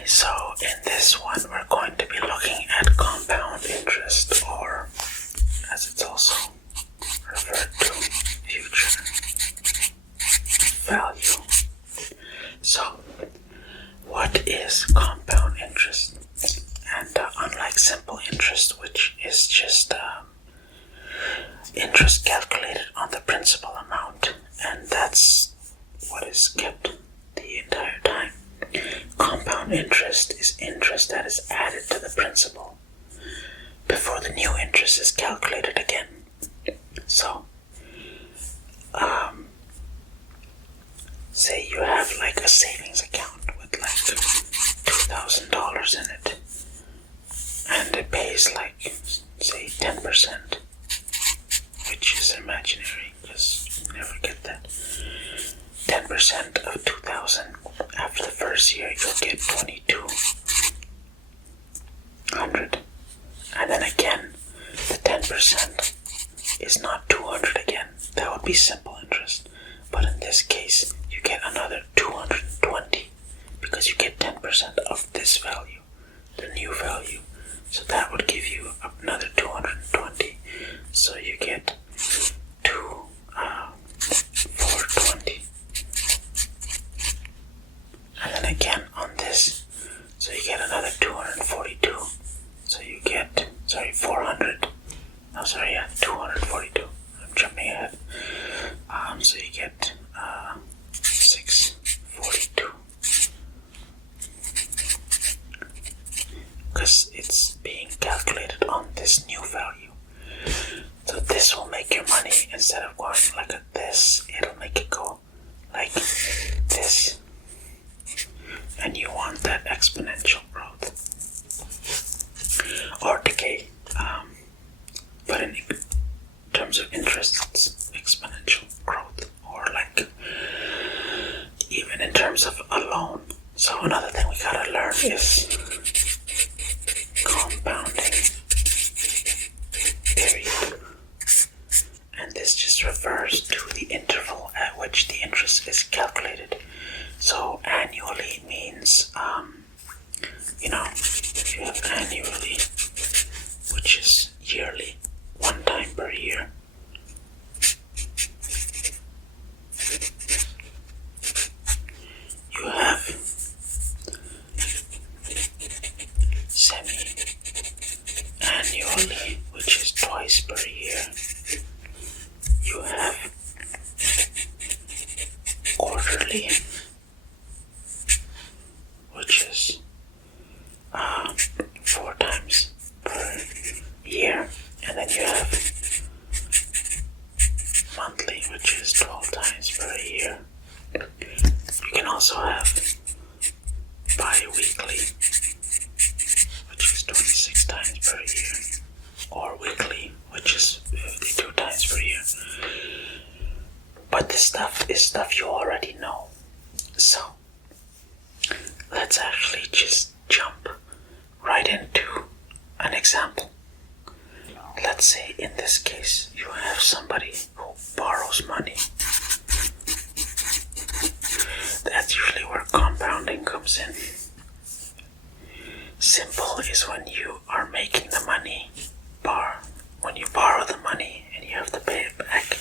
Okay, so in this one we're going to be looking at compound interest, or as it's also referred to, future value. So, what is compound interest? And unlike simple interest, which is just interest calculated on the principal amount, and that's what is kept the entire time, compound interest is interest that is added to the principal before the new interest is calculated again. So, say you have like a savings account with like $2,000 in it, and it pays like, say, 10%, which is imaginary because you never get that. 10% of 2,000, after the first year you'll get 2,200, and then again the 10% is not 200 again. That would be simple interest, but in this case you get another 220 because you get 10% of this value, the new value. So that would give you another 220. So you get 420. And then again on this, so you get another 242. So you get, 400. 242. I'm jumping ahead. So you get 642. Because it's being calculated on this new value. So this will make your money, instead of going like this, it'll make it go like this. And you want that exponential growth or decay. But in terms of interest, it's exponential growth, or like even in terms of a loan. So another thing we gotta learn is compounding period. And this just refers to the interval at which the interest is calculated. So annually means, if you have annually, which is yearly, one time per year. You have semi-annually, which is twice per year. You have quarterly, which is 4 times per year, and then you have monthly, which is 12 times per year. You can also have bi-weekly, which is 26 times per year, or weekly, which is 52 times per year. But this stuff is stuff you already know. So, let's actually just jump right into an example. Let's say in this case you have somebody who borrows money. That's usually where compounding comes in. Simple is when you are making the money, when you borrow the money and you have to pay it back.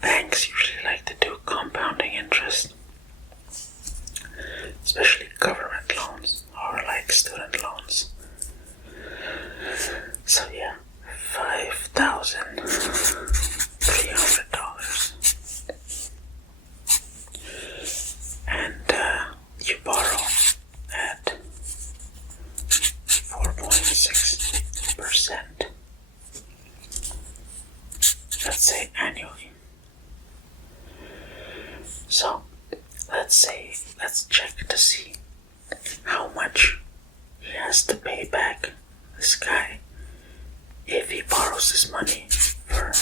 Banks usually like to do compounding interest, especially government loans or like student loans. So yeah, $5,300, and you borrow at 4.6%. Let's say annually. So let's check to see how much he has to pay back this guy if he borrows this money for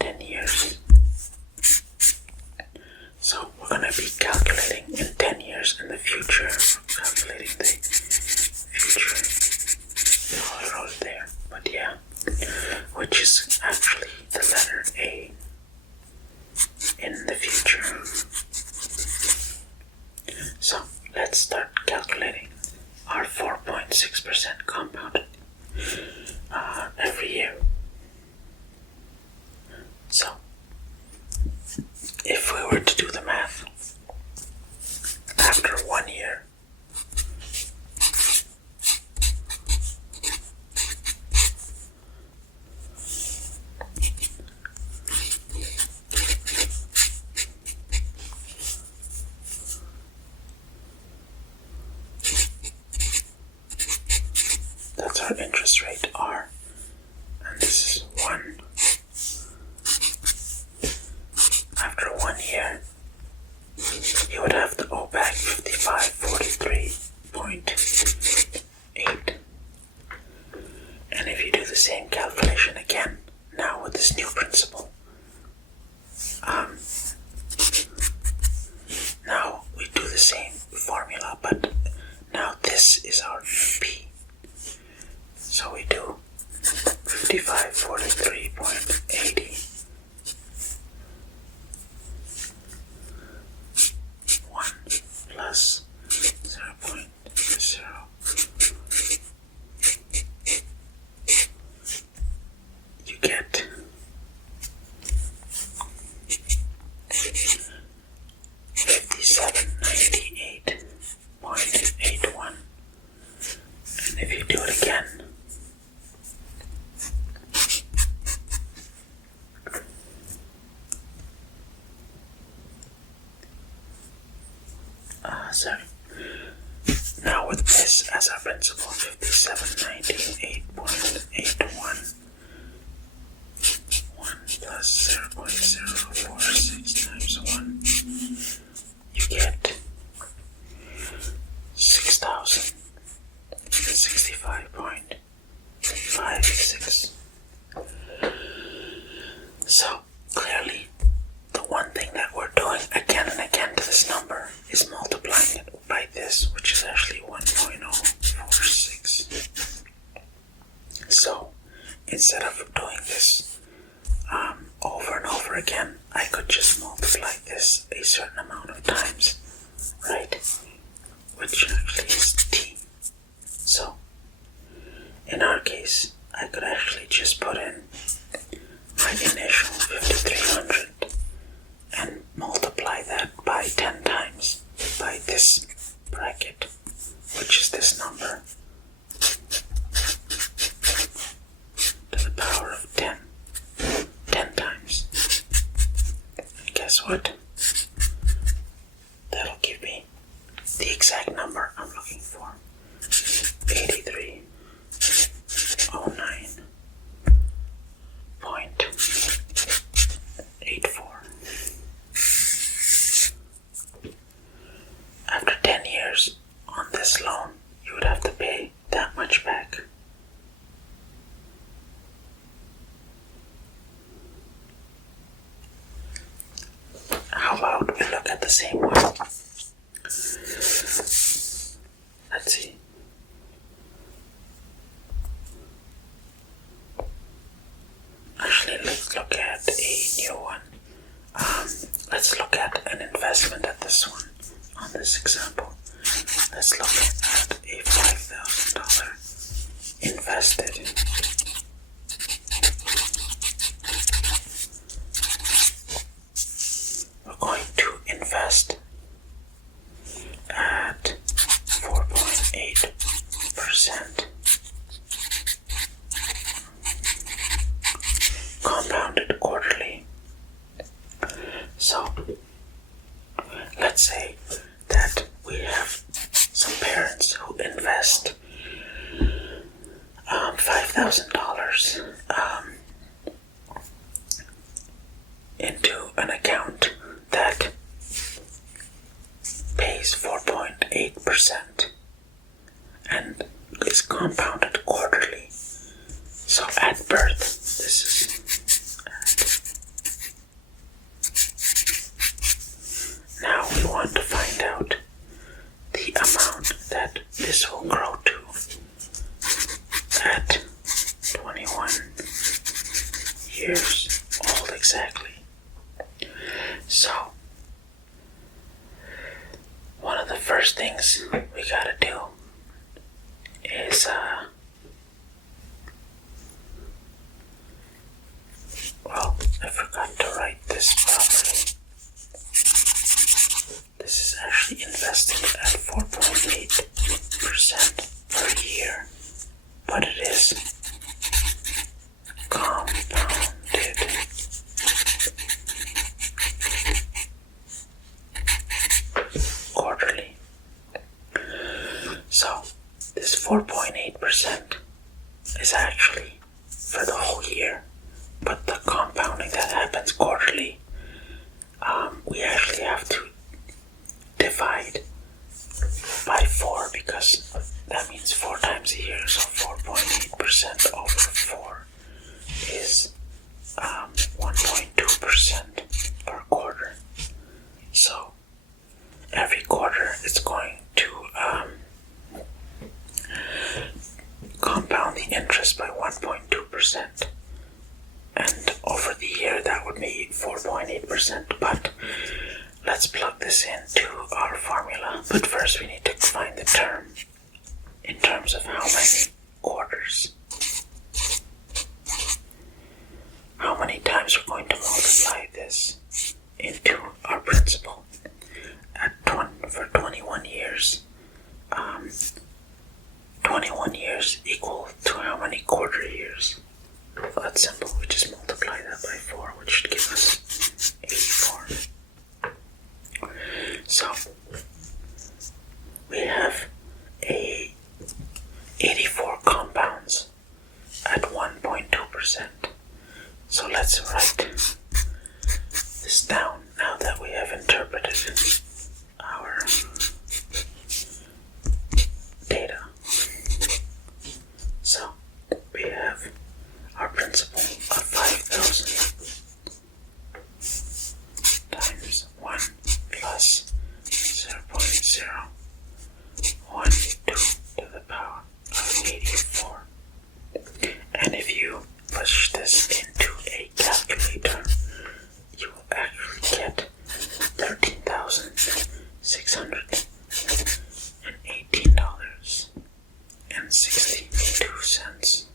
10 years. So we're going to be calculating in 10 years in the future. Calculating the future. I wrote it there, but yeah. Which is actually the letter A. In the future. So let's let's start calculating our 4.6% compounded every year. So, if we were to do the math, after 1 year, that's our interest rate R, and this is 1. After 1 year, you would have to owe back 5543.8. And if you do the same calculation again, now with this new principle, now we do the same formula, but now this is our new P. So we do 5543.80 1 plus 0.0. You get 5798.81. And if you do it again, now with this as our principal, 5798.81, 1 plus 0.046 times 1, you get 6,065.56. So clearly, the one thing that we're doing again and again to this number is multiplying it by this, which is actually 1.046. So instead of doing this over and over again, I could just multiply this a certain amount of times, right? Which actually is t. So in our case, I could actually just put in my initial 5,300 and multiply that by 10 times by this bracket, which is this number, to the power of 10 times. And guess what? That'll give me the exact number I'm looking for. 8309.84. After 10 years on this loan, you would have to pay that much back. How about we look at the same one? Let's see. Actually, let's look at a new one. Let's look at an investment at this one. On this example, let's look at a $5,000 invested. We're going to invest at 4.8% compounded quarterly. So let's say that we have some parents who invest $5,000 into an account that pays 4.8% and is compounded quarterly. So at birth, this is now we want to find out the amount that this will grow to at 21 years old exactly. So one of the first things things we gotta do is well, I forgot to write this properly. This is actually invested at 4.8% per year, but it is compounded quarterly. So this 4.8% is actually for the whole year, but the compounding that happens quarterly, we actually have to divide by 4 because that means 4 times a year, so 4.8% over 4 is 1.2% per quarter. So every quarter it's going to compound the interest by 1.2%, and over the year that would be 4.8%, but let's plug this into our formula. But first we need to find the term in terms of how many quarters. How many times we're going to multiply this into our principal for 21 years. 21 years equal to how many quarter years? Well, that's simple. We just multiply that by 4, which should give us 84. So we have 84 compounds at 1.2%. So let's write this down now that we have interpreted our data. So we have our principal of 5,000 times 1 plus 0.012 to the power of 84. And if you push this into a calculator, you will actually get $13,618.62.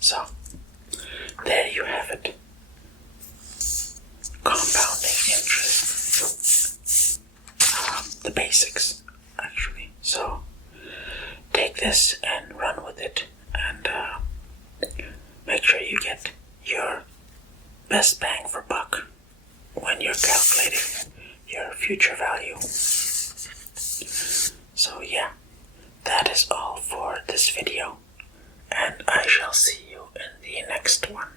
So, there you have it. Compounding interest. The basics, actually. So, take this and run with it, and make sure you get your best bang for buck when you're calculating your future value. So yeah, that is all for this video, and I shall see you in the next one.